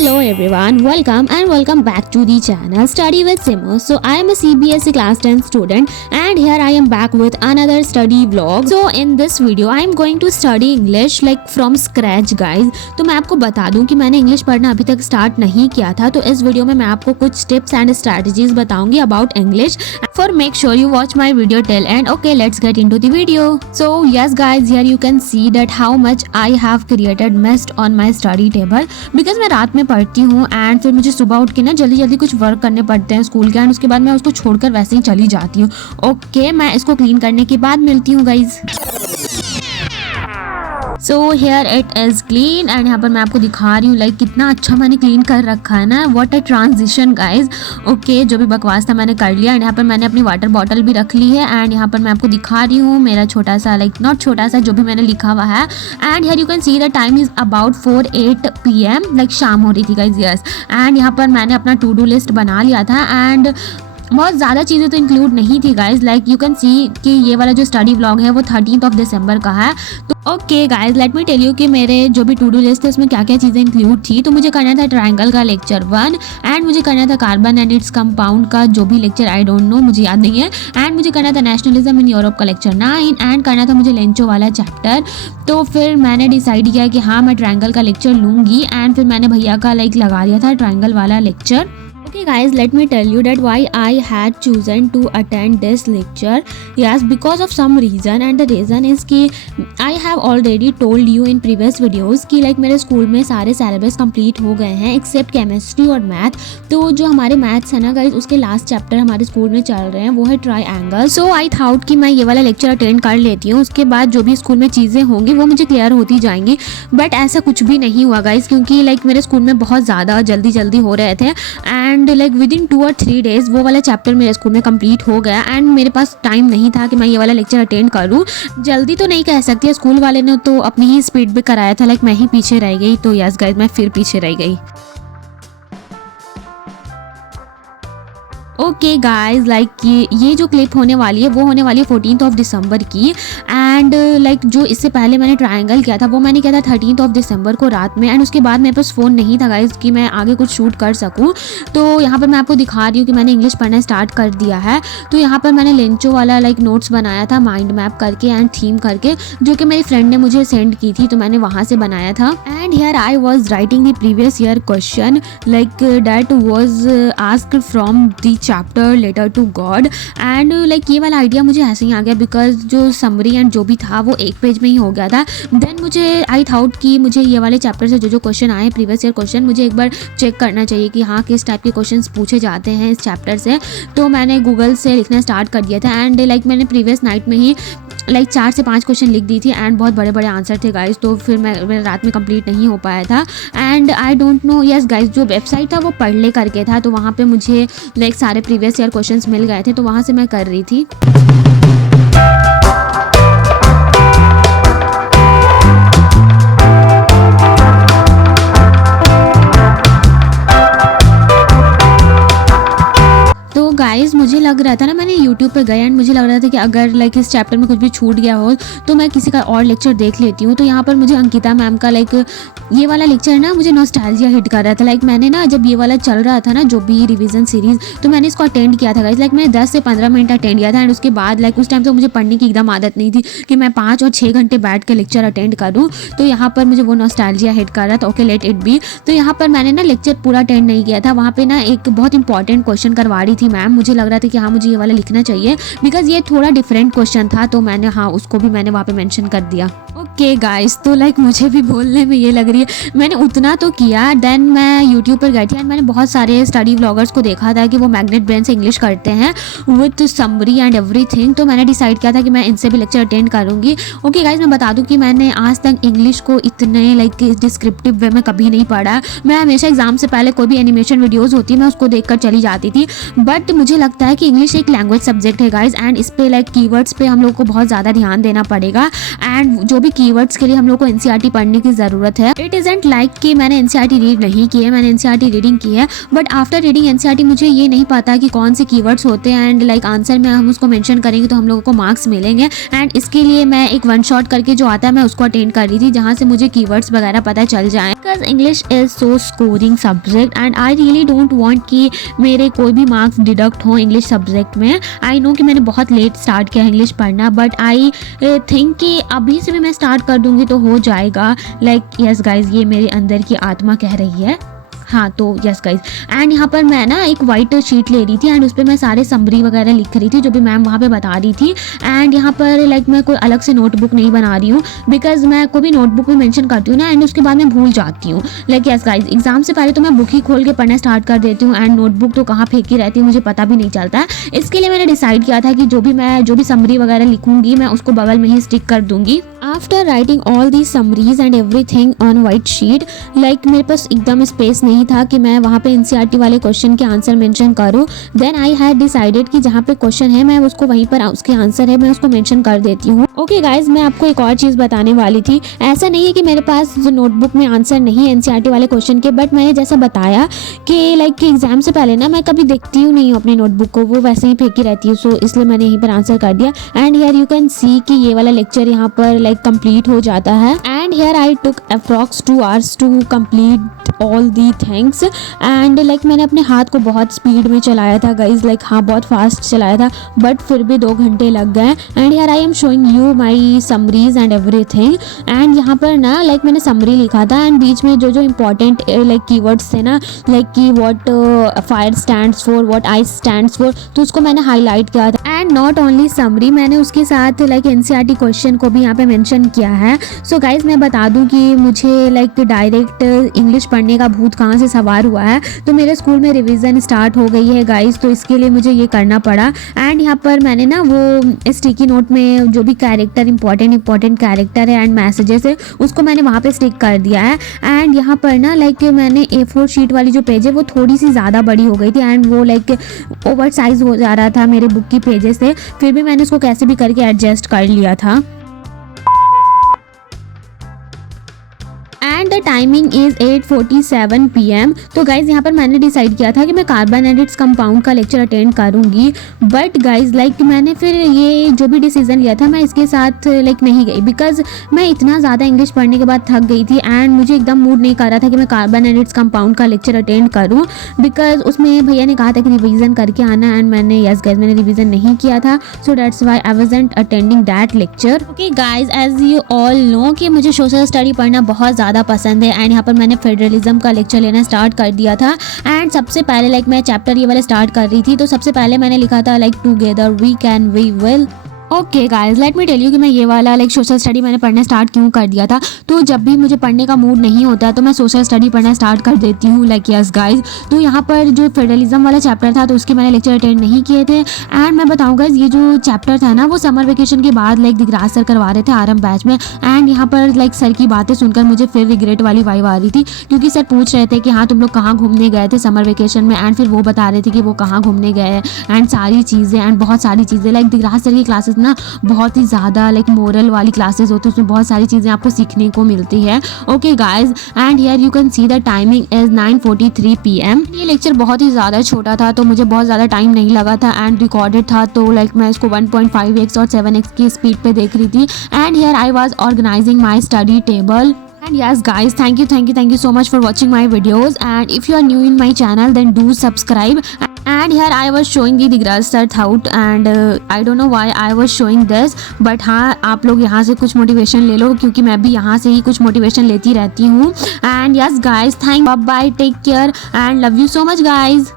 Hello everyone, welcome back to the channel Study with Simmo. So I am a CBSE class 10 student and here I am back with another study vlog. So in this video I am going to study English like from scratch guys. तो मैं आपको बता दूं कि मैंने English पढ़ना अभी तक स्टार्ट नहीं किया था, तो इस वीडियो में मैं आपको कुछ टिप्स एंड स्ट्रेटजीज बताऊंगी about English. For make sure you watch my video till end. Okay, let's get into the video. So yes guys, here you can see that how much I have created mess on my study table because मैं रात में पढ़ती हूँ and फिर मुझे सुबह उठ के ना जल्दी जल्दी कुछ वर्क करने पड़ते हैं स्कूल के एंड उसके बाद मैं उसको छोड़कर वैसे ही चली जाती हूँ. ओके, मैं इसको क्लीन करने के बाद मिलती हूँ guys. So here it is clean and यहाँ पर मैं आपको दिखा रही हूँ लाइक कितना अच्छा मैंने क्लीन कर रखा है ना. What a transition guys. Okay, जो भी बकवास था मैंने कर लिया एंड यहाँ पर मैंने अपनी वाटर बॉटल भी रख ली है एंड यहाँ पर मैं आपको दिखा रही हूँ मेरा छोटा सा लाइक नॉट छोटा सा जो भी मैंने लिखा हुआ है. And here you can see the time is about 4:08 PM like शाम हो रही थी गाइज. यस, एंड यहाँ पर मैंने अपना टू डू लिस्ट बना लिया था एंड बहुत ज़्यादा चीज़ें तो इंक्लूड नहीं थी guys. Like you can see कि ये वाला जो स्टडी व्लॉग है वो 13 दिसंबर का है. तो okay guys, let me tell you कि मेरे जो भी टू डू लिस्ट है उसमें क्या क्या चीज़ें इंक्लूड थी. तो मुझे करना था ट्रायंगल का लेक्चर 1 एंड मुझे करना था कार्बन एंड इट्स कंपाउंड का जो भी लेक्चर आई डोंट नो, मुझे याद नहीं है. एंड मुझे करना था नेशनलिज्म इन यूरोप का लेक्चर 9 एंड करना था मुझे लेंचो वाला चैप्टर. तो फिर मैंने डिसाइड किया कि हाँ मैं ट्रायंगल का लेक्चर लूँगी एंड फिर मैंने भैया का लाइक लगा दिया था ट्रायंगल वाला lecture. Okay guys, let me tell you that why I had chosen to attend this lecture. Yes, because of some reason and the reason is कि I have already told you in previous videos कि like मेरे school में सारे syllabus complete हो गए हैं except chemistry और math. तो जो हमारे maths है ना guys उसके लास्ट चैप्टर हमारे स्कूल में चल रहे हैं वो है ट्रायंगल. So I thought कि मैं ये वाला लेक्चर अटेंड कर लेती हूँ, उसके बाद जो भी स्कूल में चीज़ें होंगी वो मुझे क्लियर होती जाएंगी. बट ऐसा कुछ भी नहीं हुआ गाइज क्योंकि लाइक मेरे स्कूल में बहुत ज़्यादा जल्दी हो रहे थे and like with in 2 or 3 days वो वाला चैप्टर मेरे स्कूल में कंप्लीट हो गया एंड मेरे पास टाइम नहीं था कि मैं ये वाला लेक्चर अटेंड करूँ. जल्दी तो नहीं कह सकती, स्कूल वाले ने तो अपनी ही स्पीड पे कराया था, लाइक मैं ही पीछे रह गई. तो यस गाइज, मैं फिर पीछे रह गई. ओके गाइज, लाइक ये जो क्लिप होने वाली है वो होने वाली है 14 दिसंबर की एंड लाइक जो इससे पहले मैंने ट्रायंगल किया था वो मैंने किया था 13 दिसंबर को रात में एंड उसके बाद मेरे पास फ़ोन नहीं था गाइज कि मैं आगे कुछ शूट कर सकूं. तो यहाँ पर मैं आपको दिखा रही हूँ कि मैंने इंग्लिश पढ़ना स्टार्ट कर दिया है. तो यहाँ पर मैंने लेंचो वाला लाइक नोट्स बनाया था माइंड मैप करके एंड थीम करके जो कि मेरी फ्रेंड ने मुझे सेंड की थी, तो मैंने वहाँ से बनाया था. And here I was writing the previous year question like that was asked from the chapter letter to God and like ये वाला आइडिया मुझे ऐसे ही आ गया बिकॉज जो समरी एंड जो भी था वो एक पेज में ही हो गया था. देन मुझे आई थाउट कि मुझे ये वाले चैप्टर से जो क्वेश्चन आए प्रीवियस ईयर क्वेश्चन मुझे एक बार चेक करना चाहिए कि हाँ किस टाइप के क्वेश्चंस पूछे जाते हैं इस चैप्टर से. तो मैंने गूगल से लिखना स्टार्ट कर दिया था एंड लाइक मैंने प्रीवियस नाइट में ही लाइक 4 से 5 क्वेश्चन लिख दी थी एंड बहुत बड़े बड़े आंसर थे गाइज. तो फिर मैं रात में कंप्लीट नहीं हो पाया था and I don't know. Yes guys, जो वेबसाइट था वो पढ़ ले करके था, तो वहाँ पे मुझे लाइक सारे प्रीवियस ईयर क्वेश्चंस मिल गए थे, तो वहाँ से मैं कर रही थी. गाइज मुझे लग रहा था ना, मैंने YouTube पे गया एंड मुझे लग रहा था कि अगर लाइक इस चैप्टर में कुछ भी छूट गया हो तो मैं किसी का और लेक्चर देख लेती हूँ. तो यहाँ पर मुझे अंकिता मैम का लाइक ये वाला लेक्चर ना मुझे नॉस्टैल्जिया हिट कर रहा था. लाइक मैंने ना जब ये वाला चल रहा था ना जो भी रिवीजन सीरीज, तो मैंने इसको अटेंड किया था गाइज. लाइक मैंने 10 से 15 मिनट अटेंड किया था एंड उसके बाद लाइक उस टाइम तो मुझे पढ़ने की एकदम आदत नहीं थी कि मैं 5 और 6 घंटे बैठ के लेक्चर अटेंड करूँ. तो यहाँ पर मुझे वो नॉस्टैल्जिया हिट कर रहा था. Okay, let it be. तो यहाँ पर मैंने ना लेक्चर पूरा अटेंड नहीं किया था. वहाँ पर ना एक बहुत इंपॉर्टेंट क्वेश्चन करवा रही थी मैम. मुझे लग रहा था कि हाँ मुझे ये वाला लिखना चाहिए बिकॉज ये थोड़ा डिफरेंट क्वेश्चन था, तो मैंने हाँ उसको भी मैंने वहाँ पे मेंशन कर दिया. ओके गाइस, तो लाइक मुझे भी बोलने में ये लग रही है मैंने उतना तो किया. देन मैं यूट्यूब पर गई थी एंड मैंने बहुत सारे स्टडी व्लॉगर्स को देखा था कि वो मैग्नेट ब्रेन से इंग्लिश करते हैं विथ समरी एंड एवरीथिंग. तो मैंने डिसाइड किया था कि मैं इनसे भी लेक्चर अटेंड करूँगी. ओके गाइज, मैं बता दूँ कि मैंने आज तक इंग्लिश को इतने लाइक डिस्क्रिप्टिव वे में कभी नहीं पढ़ा. मैं हमेशा एग्जाम से पहले कोई भी एनिमेशन वीडियोज़ होती है मैं उसको देख कर चली जाती थी. बट मुझे लगता है कि इंग्लिश एक लैंग्वेज सब्जेक्ट है गाइज एंड इस पे लाइक कीवर्ड्स पे हम लोग को बहुत ज़्यादा ध्यान देना पड़ेगा एंड जो भी कीवर्ड्स के लिए हम लोग को एनसीईआरटी पढ़ने की ज़रूरत है। इट इज़ंट लाइक कि मैंने एनसीईआरटी रीड नहीं की है, मैंने एनसीईआरटी रीडिंग की है, बट आफ्टर रीडिंग एनसीईआरटी मुझे ये नहीं पता कि कौन से कीवर्ड्स होते हैं एंड लाइक आंसर में हम उसको मेंशन करेंगे तो हम लोगों को मार्क्स मिलेंगे। एंड इसके लिए मैं एक वन शॉट करके जो आता है मैं उसको अटेंड कर रही थी, जहाँ से मुझे कीवर्ड्स वगैरह पता चल जाए। Because English is so scoring subject and I really don't want कि मेरे कोई भी मार्क्स डिडक्ट हो इंग्लिश सब्जेक्ट में। आई नो कि मैंने बहुत लेट स्टार्ट किया इंग्लिश पढ़ना, बट आई थिंक कि अभी से भी मैं स्टार्ट कर दूंगी तो हो जाएगा। लाइक यस गाइज, ये मेरे अंदर की आत्मा कह रही है। हाँ तो यस गाइज, एंड यहाँ पर मैं ना एक वाइट शीट ले रही थी एंड उस पर मैं सारे समरी वगैरह लिख रही थी जो भी मैम वहाँ पे बता रही थी। एंड यहाँ पर लाइक मैं कोई अलग से नोटबुक नहीं बना रही हूँ, बिकॉज मैं कोई भी नोटबुक में मेंशन करती हूँ ना एंड उसके बाद मैं भूल जाती हूँ। लाइक यस गाइज, एग्जाम से पहले तो मैं बुक ही खोल के पढ़ना स्टार्ट कर देती हूँ एंड नोटबुक तो कहाँ फेंकी रहती है मुझे पता भी नहीं चलता है। इसके लिए मैंने डिसाइड किया था कि जो भी समरी वगैरह लिखूंगी मैं उसको बगल में ही स्टिक कर दूंगी। After writing all the summaries and everything on white sheet, like मेरे पास एकदम स्पेस नहीं था कि मैं वहाँ पे एनसीईआरटी वाले क्वेश्चन के आंसर मेंशन करूँ। देन आई हैड डिसाइडेड कि जहाँ पे क्वेश्चन है मैं उसको वहीं पर उसके आंसर है मैं उसको मेंशन कर देती हूँ। ओके गाइज, मैं आपको एक और चीज़ बताने वाली थी। ऐसा नहीं है कि मेरे पास जो नोटबुक में आंसर नहीं है एनसीईआरटी वाले क्वेश्चन के, बट मैंने जैसा बताया कि लाइक एग्जाम से पहले ना मैं कभी देखती हूँ नहीं अपनी नोटबुक को, वो वैसे ही फेंकी रहती है। सो इसलिए मैंने यहीं पर आंसर कर दिया। And here you can see कि ये वाला लेक्चर यहाँ पर लाइक कंप्लीट हो जाता है। And here I took approx 2 hours to complete all the things. And like मैंने अपने हाथ को बहुत स्पीड में चलाया था गाइज, लाइक हाँ बहुत फास्ट चलाया था, बट फिर भी 2 घंटे लग गए। And here I am showing you my summaries and everything. And यहाँ पर ना लाइक मैंने समरी लिखा था एंड बीच में जो इंपॉर्टेंट लाइक कीवर्ड्स थे ना, लाइक कि what fire stands for, what ice stands for, तो उसको मैंने हाईलाइट किया था। एंड नॉट ओनली समरी, मैंने उसके साथ लाइक एनसीईआरटी क्वेश्चन को भी यहाँ पे मेंशन किया है। सो गाइज मैं बता दूं कि मुझे लाइक डायरेक्ट इंग्लिश पढ़ने का भूत कहाँ से सवार हुआ है, तो मेरे स्कूल में रिवीजन स्टार्ट हो गई है गाइज, तो इसके लिए मुझे ये करना पड़ा। एंड यहाँ पर मैंने ना वो स्टिकी नोट में जो भी कैरेक्टर इंपॉर्टेंट कैरेक्टर है एंड मैसेजेस है उसको मैंने वहाँ पे स्टिक कर दिया है। एंड यहाँ पर ना लाइक मैंने A4 शीट वाली जो पेज है वो थोड़ी सी ज़्यादा बड़ी हो गई थी एंड वो लाइक ओवर साइज हो जा रहा था मेरे बुक की पेजेस से, फिर भी मैंने उसको कैसे भी करके एडजस्ट कर लिया था। And the timing is 8:47 PM। तो गाइज यहाँ पर मैंने डिसाइड किया था कि मैं कार्बोनेटेड्स कंपाउंड का लेक्चर अटेंड करूँगी, बट गाइज लाइक मैंने फिर ये जो भी डिसीजन लिया था मैं इसके साथ लाइक नहीं गई, बिकॉज मैं इतना ज़्यादा इंग्लिश पढ़ने के बाद थक गई थी एंड मुझे एकदम मूड नहीं कर रहा था कि मैं कार्बोनेटेड्स कंपाउंड का लेक्चर अटेंड करूँ, बिकॉज उसमें भैया ने कहा था कि रिवीजन करके आना एंड मैंने यस गाइज मैंने रिवीजन नहीं किया था। So that's why I wasn't attending that lecture. Okay guys, as you all know कि मुझे सोशल स्टडी पढ़ना बहुत ज़्यादा पसंद है एंड यहाँ पर मैंने फेडरलिज्म का लेक्चर लेना स्टार्ट कर दिया था। एंड सबसे पहले लाइक मैं चैप्टर ये वाला स्टार्ट कर रही थी, तो सबसे पहले मैंने लिखा था like together we can we will. Okay guys, let me tell you कि मैं ये वाला लाइक सोशल स्टडी मैंने पढ़ना स्टार्ट क्यों कर दिया था। तो जब भी मुझे पढ़ने का मूड नहीं होता है तो मैं सोशल स्टडी पढ़ना स्टार्ट कर देती हूँ लाइक यस गाइज। तो यहाँ पर जो फेडरलिज्म वाला चैप्टर था तो उसके मैंने लेक्चर अटेंड नहीं किए थे। एंड मैं बताऊँ गाइज, ये जो चैप्टर था ना वो समर वेकेशन के बाद लाइक दिगराज सर करवा रहे थे आरएम बैच में। एंड यहाँ पर लाइक सर की बातें सुनकर मुझे फिर रिग्रेट वाली वाइब आ रही थी, क्योंकि सर पूछ रहे थे कि हाँ तुम लोग कहाँ घूमने गए थे समर वेकेशन में, एंड फिर वो बता रहे थे कि वो कहाँ घूमने गए एंड सारी चीज़ें एंड बहुत सारी चीज़ें। लाइक दिगराज सर की क्लासेस ना बहुत ज़्यादा लाइक मोरल वाली क्लासेस होती है, उसमें बहुत सारी चीज़ें आपको सीखने को मिलती है। Okay guys, and here you can see the timing is 9:43 PM। ये लेक्चर बहुत ही ज़्यादा छोटा था तो मुझे बहुत ज़्यादा टाइम नहीं लगा था एंड रिकॉर्डेड था, तो लाइक मैं इसको 1.5x और 7x की स्पीड पे देख रही थी। And here I was organising my study table. And yes guys, thank you so much for watching my videos, and if you are new in my channel then do subscribe. And here I was showing the Digraj sir thought, and I don't know why I was showing this, but हाँ आप लोग यहाँ से कुछ motivation ले लो, क्योंकि मैं भी यहाँ से ही कुछ मोटिवेशन लेती रहती हूँ। And yes guys, bye bye, take care and love you so much guys.